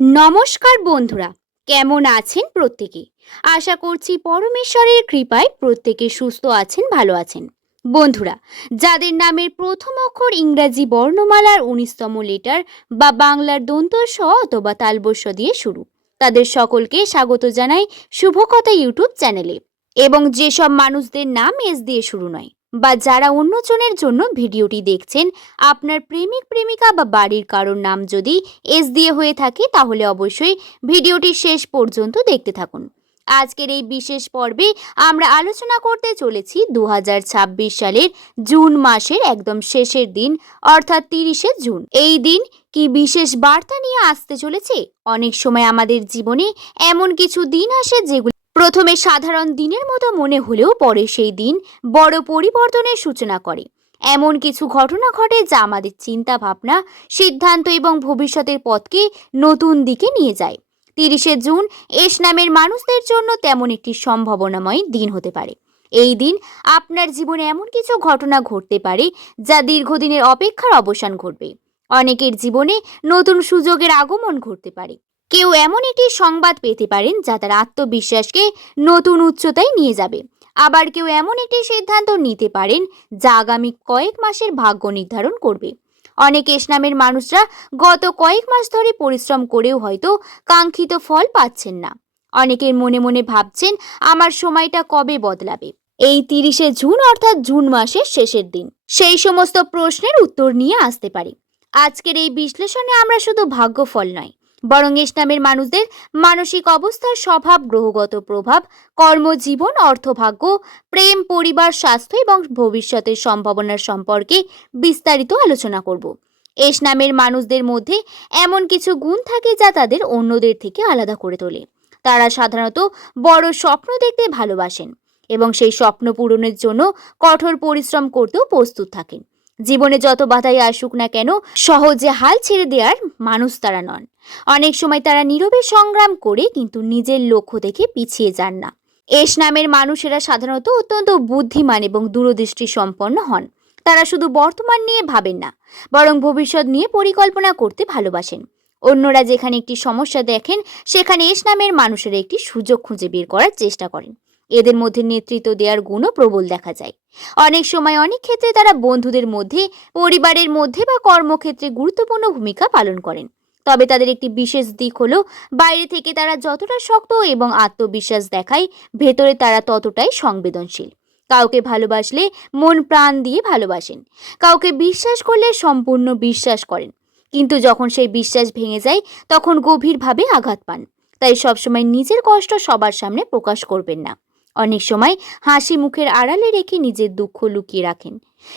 নমস্কার বন্ধুরা, কেমন আছেন প্রত্যেকে? আশা করছি পরমেশ্বরের কৃপায় প্রত্যেকে সুস্থ আছেন, ভালো আছেন। বন্ধুরা, যাদের নামের প্রথম অক্ষর ইংরাজি বর্ণমালার ১৯তম লেটার বা বাংলার দন্ত স অথবা তালবস্য দিয়ে শুরু, তাদের সকলকে স্বাগত জানাই শুভকথা ইউটিউব চ্যানেলে। এবং যেসব মানুষদের নাম এস দিয়ে শুরু নয় বা যারা অন্যজনের জন্য ভিডিওটি দেখছেন, আপনার প্রেমিক প্রেমিকা বা বাড়ির কারোর নাম যদি এস দিয়ে হয়ে থাকে তাহলে অবশ্যই ভিডিওটি শেষ পর্যন্ত দেখতে থাকুন। আজকের এই বিশেষ পর্বে আমরা আলোচনা করতে চলেছি 2026 সালের জুন মাসের একদম শেষের দিন, অর্থাৎ 30শে জুন। এই দিন কি বিশেষ বার্তা নিয়ে আসতে চলেছে? অনেক সময় আমাদের জীবনে এমন কিছু দিন আসে যেগুলো প্রথমে সাধারণ দিনের মতো মনে হলেও পরে সেই দিন বড় পরিবর্তনের সূচনা করে। এমন কিছু ঘটনা ঘটে যা আমাদের চিন্তা ভাবনা, সিদ্ধান্ত এবং ভবিষ্যতের পথকে নতুন দিকে নিয়ে যায়। 30শে জুন এস নামের মানুষদের জন্য তেমন একটি সম্ভাবনাময় দিন হতে পারে। এই দিন আপনার জীবনে এমন কিছু ঘটনা ঘটতে পারে যা দীর্ঘদিনের অপেক্ষার অবসান ঘটবে। অনেকের জীবনে নতুন সুযোগের আগমন ঘটতে পারে। কেউ এমন একটি সংবাদ পেতে পারেন যা তার আত্মবিশ্বাসকে নতুন উচ্চতায় নিয়ে যাবে। আবার কেউ এমন একটি সিদ্ধান্ত নিতে পারেন যা আগামী কয়েক মাসের ভাগ্য নির্ধারণ করবে। অনেক এস নামের মানুষরা গত কয়েক মাস ধরে পরিশ্রম করেও হয়তো কাঙ্ক্ষিত ফল পাচ্ছেন না। অনেকের মনে মনে ভাবছেন, আমার সময়টা কবে বদলাবে? এই 30শে জুন অর্থাৎ জুন মাসের শেষের দিন সেই সমস্ত প্রশ্নের উত্তর নিয়ে আসতে পারে। আজকের এই বিশ্লেষণে আমরা শুধু ভাগ্যফল নয়, বরং এস নামের মানুষদের মানসিক অবস্থার স্বভাব, গ্রহগত প্রভাব, কর্মজীবন, অর্থভাগ্য, প্রেম, পরিবার, স্বাস্থ্য এবং ভবিষ্যতের সম্ভাবনার সম্পর্কে বিস্তারিত আলোচনা করব। এস নামের মানুষদের মধ্যে এমন কিছু গুণ থাকে যা তাদের অন্যদের থেকে আলাদা করে তোলে। তারা সাধারণত বড় স্বপ্ন দেখতে ভালোবাসেন এবং সেই স্বপ্ন পূরণের জন্য কঠোর পরিশ্রম করতেও প্রস্তুত থাকেন। জীবনে যত বাধাই আসুক না কেন, সহজে হাল ছেড়ে দেওয়ার মানুষ তারা নন। অনেক সময় তারা নীরবে সংগ্রাম করে কিন্তু নিজের লক্ষ্য থেকে পিছিয়ে যান না। এস নামের মানুষেরা সাধারণত অত্যন্ত বুদ্ধিমান এবং দূরদৃষ্টি সম্পন্ন হন। তারা শুধু বর্তমান নিয়ে ভাবেন না, বরং ভবিষ্যৎ নিয়ে পরিকল্পনা করতে ভালোবাসেন। অন্যরা যেখানে একটি সমস্যা দেখেন, সেখানে এস নামের মানুষেরা একটি সুযোগ খুঁজে বের করার চেষ্টা করেন। এদের মধ্যে নেতৃত্ব দেওয়ার গুণও প্রবল দেখা যায়। অনেক সময় অনেক ক্ষেত্রে তারা বন্ধুদের মধ্যে, পরিবারের মধ্যে বা কর্মক্ষেত্রে গুরুত্বপূর্ণ ভূমিকা পালন করেন। তবে তাদের একটি বিশেষ দিক হলো, বাইরে থেকে তারা যতটা শক্ত এবং আত্মবিশ্বাস দেখায়, ভেতরে তারা ততটাই সংবেদনশীল। কাউকে ভালোবাসলে মন প্রাণ দিয়ে ভালোবাসেন, কাউকে বিশ্বাস করলে সম্পূর্ণ বিশ্বাস করেন, কিন্তু যখন সেই বিশ্বাস ভেঙে যায় তখন গভীরভাবে আঘাত পান। তাই সবসময় নিজের কষ্ট সবার সামনে প্রকাশ করবেন না। অনেক সময় হাসি মুখের আড়ালে রেখে নিজের দুঃখ লুকিয়ে রাখেন।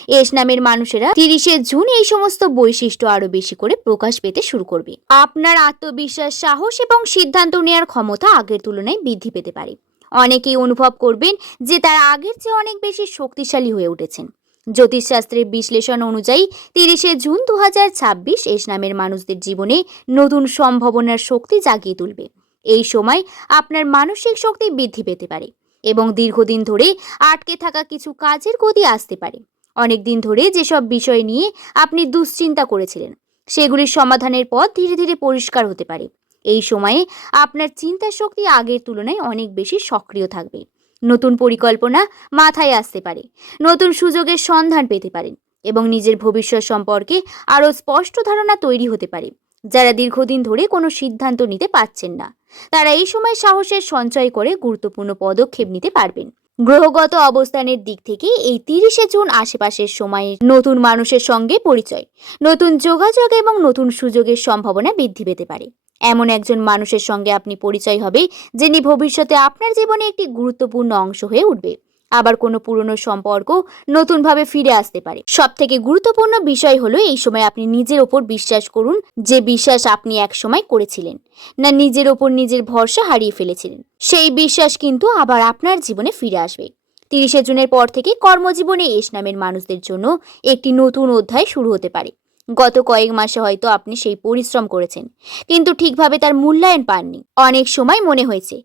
এস নামের মানুষেরা 30শে জুন এই সমস্ত বৈশিষ্ট্য আরো বেশি করে প্রকাশ পেতে শুরু করবে। আপনার আত্মবিশ্বাস, সাহস এবং সিদ্ধান্ত নেওয়ার ক্ষমতা আগের তুলনায় বৃদ্ধি পেতে পারে। অনেকেই অনুভব করবেন যে তারা আগের চেয়ে অনেক বেশি শক্তিশালী হয়ে উঠেছেন। জ্যোতিষশাস্ত্রের বিশ্লেষণ অনুযায়ী 30শে জুন 2026 এস নামের মানুষদের জীবনে নতুন সম্ভাবনার শক্তি জাগিয়ে তুলবে। এই সময় আপনার মানসিক শক্তি বৃদ্ধি পেতে পারে এবং দীর্ঘদিন ধরে আটকে থাকা কিছু কাজের গতি আসতে পারে। অনেক দিন ধরে যেসব বিষয় নিয়ে আপনি দুশ্চিন্তা করেছিলেন, সেগুলির সমাধানের পথ ধীরে ধীরে পরিষ্কার হতে পারে। এই সময়ে আপনার চিন্তা শক্তি আগের তুলনায় অনেক বেশি সক্রিয় থাকবে। নতুন পরিকল্পনা মাথায় আসতে পারে, নতুন সুযোগের সন্ধান পেতে পারেন এবং নিজের ভবিষ্যৎ সম্পর্কে আরও স্পষ্ট ধারণা তৈরি হতে পারে। যারা দীর্ঘদিন ধরে কোনো সিদ্ধান্ত নিতে পারছেন না, তারা এই সময় সাহসের সঞ্চয় করে গুরুত্বপূর্ণ পদক্ষেপ নিতে পারবেন। গ্রহগত অবস্থানের দিক থেকে এই 30শে জুন আশেপাশের সময়ে নতুন মানুষের সঙ্গে পরিচয়, নতুন যোগাযোগ এবং নতুন সুযোগের সম্ভাবনা বৃদ্ধি পেতে পারে। এমন একজন মানুষের সঙ্গে আপনি পরিচয় হবে যিনি ভবিষ্যতে আপনার জীবনে একটি গুরুত্বপূর্ণ অংশ হয়ে উঠবে। আবার কোনো পুরনো সম্পর্ক নতুনভাবে ফিরে আসতে পারে। সব থেকে গুরুত্বপূর্ণ বিষয় হলো, এই সময় আপনি নিজের ওপর বিশ্বাস করুন, যে বিশ্বাস আপনি এক সময় করেছিলেন না নিজের ওপর নিজের ভরসা হারিয়ে ফেলেছিলেন, সেই বিশ্বাস কিন্তু আবার আপনার জীবনে ফিরে আসবে। 30শে জুনের পর থেকে কর্মজীবনে এস নামের মানুষদের জন্য একটি নতুন অধ্যায় শুরু হতে পারে। গত কয়েক মাসে হয়তো আপনি সেই পরিশ্রম করেছেন, কিন্তু ঠিকভাবে তার মূল্যায়ন পাননি। অনেক সময় মনে হয়েছে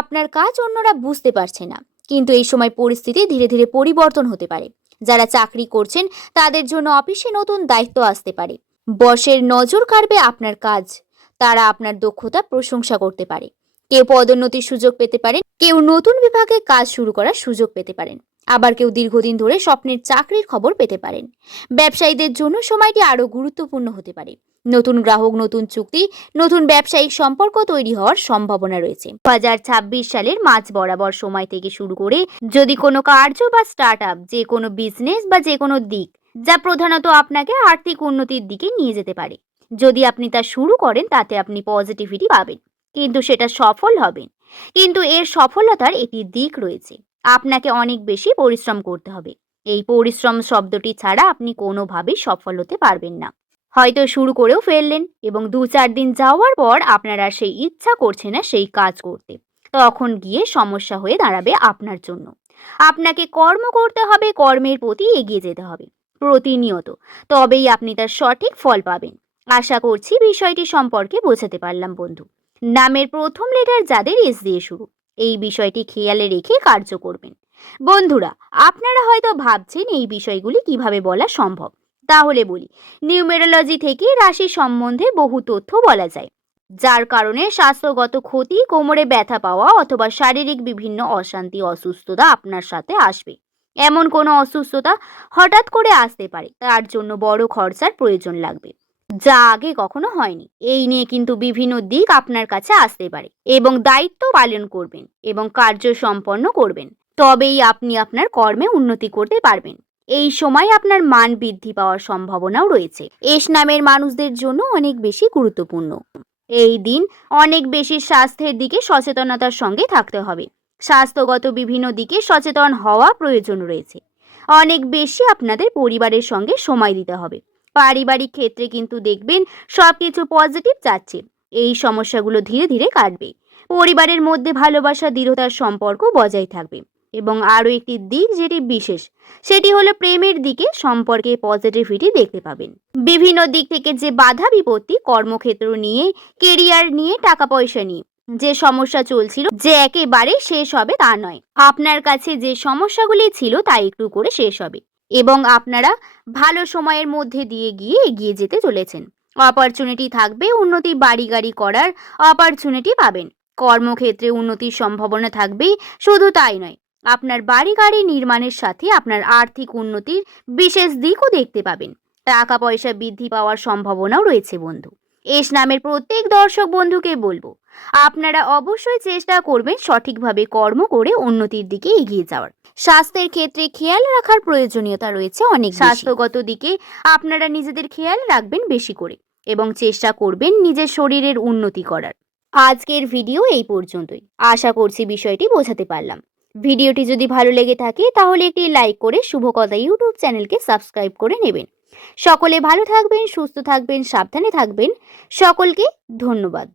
আপনার কাজ অন্যরা বুঝতে পারছে না, কিন্তু এই সময় পরিস্থিতি ধীরে ধীরে পরিবর্তন হতে পারে। যারা চাকরি করছেন তাদের জন্য অফিসে নতুন দায়িত্ব আসতে পারে। বসের নজর কাড়বে আপনার কাজ, তারা আপনার দক্ষতা প্রশংসা করতে পারে। কেউ পদোন্নতির সুযোগ পেতে পারেন, কেউ নতুন বিভাগে কাজ শুরু করার সুযোগ পেতে পারেন, আবার কেউ দীর্ঘদিন ধরে স্বপ্নের চাকরির খবর পেতে পারেন। ব্যবসায়ীদের জন্য সময়টি আরো গুরুত্বপূর্ণ হতে পারে। নতুন গ্রাহক, নতুন চুক্তি, নতুন ব্যবসায়িক সম্পর্ক তৈরি হওয়ার সম্ভাবনা রয়েছে। 2026 সালের মাঝ বরাবর সময় থেকে শুরু করে যদি কোনো কার্য বা স্টার্ট আপ, যে কোনো বিজনেস বা যে কোনো দিক যা প্রধানত আপনাকে আর্থিক উন্নতির দিকে নিয়ে যেতে পারে, যদি আপনি তা শুরু করেন তাতে আপনি পজিটিভিটি পাবেন, কিন্তু সেটা সফল হবেন। কিন্তু এর সফলতার একটি দিক রয়েছে, আপনাকে অনেক বেশি পরিশ্রম করতে হবে। এই পরিশ্রম শব্দটি ছাড়া আপনি কোনোভাবেই সফল হতে পারবেন না। হয়তো শুরু করেও ফেললেন এবং 2-4 দিন যাওয়ার পর আপনার আর সেই ইচ্ছা করছে না সেই কাজ করতে, তখন গিয়ে সমস্যা হয়ে দাঁড়াবে আপনার জন্য। আপনাকে কর্ম করতে হবে, কর্মের প্রতি এগিয়ে যেতে হবে প্রতিনিয়ত, তবেই আপনি তার সঠিক ফল পাবেন। আশা করছি বিষয়টি সম্পর্কে বোঝাতে পারলাম বন্ধু। নামের প্রথম লেটার যাদের এস দিয়ে শুরু, এই বিষয়টি খেয়ালে রেখে কার্য করবেন। বন্ধুরা, আপনারা হয়তো ভাবছেন এই বিষয়গুলি কিভাবে বলা সম্ভব। তাহলে বলি, নিউমেরোলজি থেকে রাশি সম্বন্ধে বহু তথ্য বলা যায়, যার কারণে স্বাস্থ্যগত ক্ষতি, কোমরে ব্যথা পাওয়া অথবা শারীরিক বিভিন্ন অশান্তি, অসুস্থতা আপনার সাথে আসবে। এমন কোনো অসুস্থতা হঠাৎ করে আসতে পারে, তার জন্য বড় খরচার প্রয়োজন লাগবে, যা আগে কখনো হয়নি। এই নিয়ে কিন্তু বিভিন্ন দিক আপনার কাছে আসতে পারে এবং দায়িত্ব পালন করবেন এবং কার্য সম্পন্ন করবেন, তবেই আপনি আপনার কর্মে উন্নতি করতে পারবেন। এই সময় আপনার মান বৃদ্ধি পাওয়ার সম্ভাবনাও রয়েছে। এস নামের মানুষদের জন্য অনেক বেশি গুরুত্বপূর্ণ। এই দিন অনেক বেশি স্বাস্থ্যের দিকে সচেতনতার সঙ্গে থাকতে হবে। স্বাস্থ্যগত বিভিন্ন দিকে সচেতন হওয়া প্রয়োজন রয়েছে। অনেক বেশি আপনাদের পরিবারের সঙ্গে সময় দিতে হবে। পারিবারিক ক্ষেত্রে কিন্তু দেখবেন সবকিছু পজিটিভ যাচ্ছে। এই সমস্যাগুলো ধীরে ধীরে কাটবে। পরিবারের মধ্যে ভালোবাসা, দৃঢ়তার সম্পর্ক বজায় থাকবে। এবং আরও একটি দিক যেটি বিশেষ, সেটি হলো প্রেমের দিকে সম্পর্কে পজিটিভিটি দেখতে পাবেন। বিভিন্ন দিক থেকে যে বাধা বিপত্তি, কর্মক্ষেত্র নিয়ে, কেরিয়ার নিয়ে, টাকা পয়সা নিয়ে যে সমস্যা চলছিল, যে একেবারে শেষ হবে তা নয়। আপনার কাছে যে সমস্যাগুলি ছিল তা একটু করে শেষ হবে এবং আপনারা ভালো সময়ের মধ্যে দিয়ে গিয়ে এগিয়ে যেতে চলেছেন। অপরচুনিটি থাকবে, উন্নতি, বাড়ি গাড়ি করার অপরচুনিটি পাবেন। কর্মক্ষেত্রে উন্নতির সম্ভাবনা থাকবে। শুধু তাই নয়, আপনার বাড়ি গাড়ি নির্মাণের সাথে আপনার আর্থিক উন্নতির বিশেষ দিকও দেখতে পাবেন। টাকা পয়সা বৃদ্ধি পাওয়ার সম্ভাবনাও রয়েছে বন্ধু। এস নামের প্রত্যেক দর্শক বন্ধুকে বলবো, আপনারা অবশ্যই চেষ্টা করবেন সঠিকভাবে কর্ম করে উন্নতির দিকে এগিয়ে যাওয়ার। স্বাস্থ্যের ক্ষেত্রে খেয়াল রাখার প্রয়োজনীয়তা রয়েছে অনেক। স্বাস্থ্যগত দিকে আপনারা নিজেদের খেয়াল রাখবেন বেশি করে এবং চেষ্টা করবেন নিজের শরীরের উন্নতি করার। আজকের ভিডিও এই পর্যন্তই। আশা করছি বিষয়টি বোঝাতে পারলাম। ভিডিওটি যদি ভালো লেগে থাকে তাহলে একটি লাইক করে শুভকথা ইউটিউব চ্যানেলকে সাবস্ক্রাইব করে নেবেন। সকলে ভালো থাকবেন, সুস্থ থাকবেন, সাবধানে থাকবেন। সকলকে ধন্যবাদ।